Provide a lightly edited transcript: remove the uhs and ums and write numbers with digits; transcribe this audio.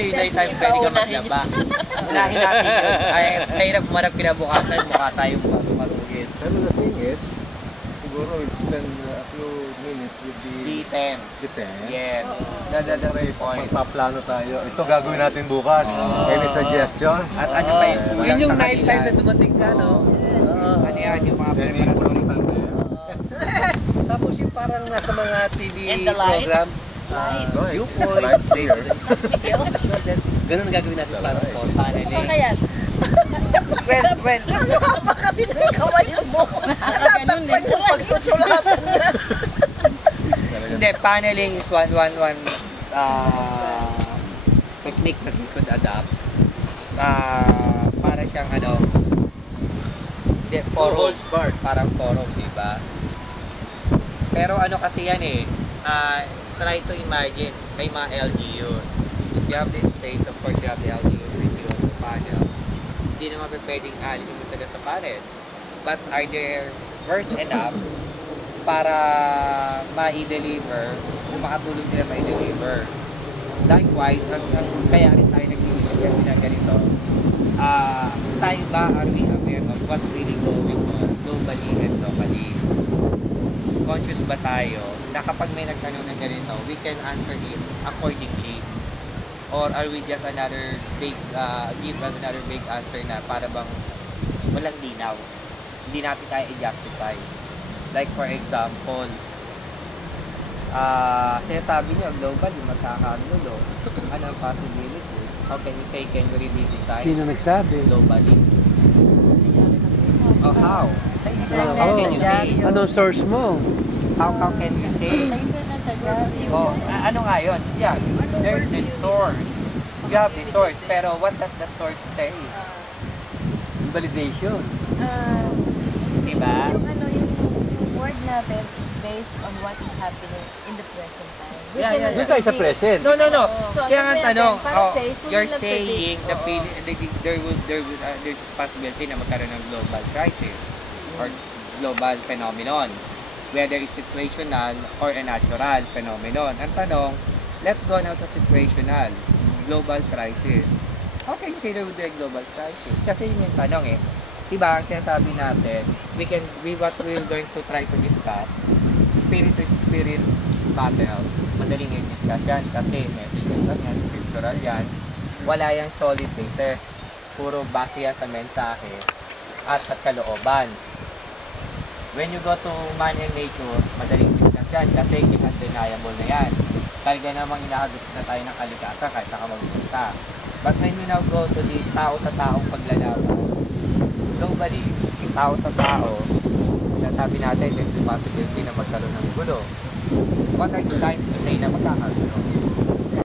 Kasi yung daytime pwede ka maglaba. Unahin natin yun. Ay, mahirap marap kinabukasan, mukha tayong marugin. Pero the thing is, siguro we'll spend a few minutes with the D10. D10. Yes. That's the point. Magpaplano tayo. Ito gagawin natin bukas. Any suggestions? At ano pa yung kulang Yun yung sa night kanila? time na dumating ka, no? Ano yan, yung mga Then preparatory. Tapos yung parang nasa mga TV And the light? program. Right. Viewpoint, Lights state here. of the Ganun ang gagawin natin para po. Paneling. Kaya, Well, baka kasi kawain mo. Tatakpan yung pagsusulatan niya. hindi, paneling is one technique that we could adapt. Para siyang ano, hindi, forum, parang forum, diba? Pero ano kasi yan eh, try to imagine kay mga LGUs. If you have this stage, of course you have the LGUs with you on the panel. Hindi naman pwedeng alisin mo talaga sa panel. But are there verse enough para ma-deliver, makatulong sila ma-deliver? Likewise, kaya rin tayo nag-deliver kasi na ganito. Tayo ba, are we aware of what's really going on globally and locally? Conscious ba tayo na kapag may nagtanong ng ganito, we can answer it accordingly? Or are we just another big, give another big answer na para bang walang linaw? Hindi natin kaya i-justify. Like for example, sinasabi niyo global, yung magkakagulo. Ano ang possibilities? How can you say, can you really decide Sino nagsabi? globally? Oh, how? How Oh, can you say? anong source mo? How can you say? Oh, ano nga yun? Yeah, there's the source. You have the source, pero what does the source say? Validation. Diba? Yung ano, yung word natin is based on what is happening in the present time. Yeah. Doon tayo sa present. No. So, Kaya nga ano tanong, natin, para safe, kung you're nila saying predict, there's possibility na magkaroon ng global crisis or global phenomenon, whether it's situational or a natural phenomenon. Ang tanong, let's go now to situational, global crisis. How can you say there would be a global crisis? Kasi yun yung tanong eh. Diba, ang sinasabi natin, what we're going to try to discuss, spirit to spirit battle, madaling yung discuss yan kasi messages lang yan, scriptural yan, wala yung solid basis, puro base yan sa mensahe at kalooban. When you go to man and nature, madaling discuss yan kasi undeniable na yan. Talaga namang inahagot na tayo ng kalikasan kahit saka magpunta. But when you now go to the tao sa taong paglalaban, globally, yung tao sa tao, nasabi natin, there's the possibility na magkaroon ng gulo. What are the signs to say na magkakagulo?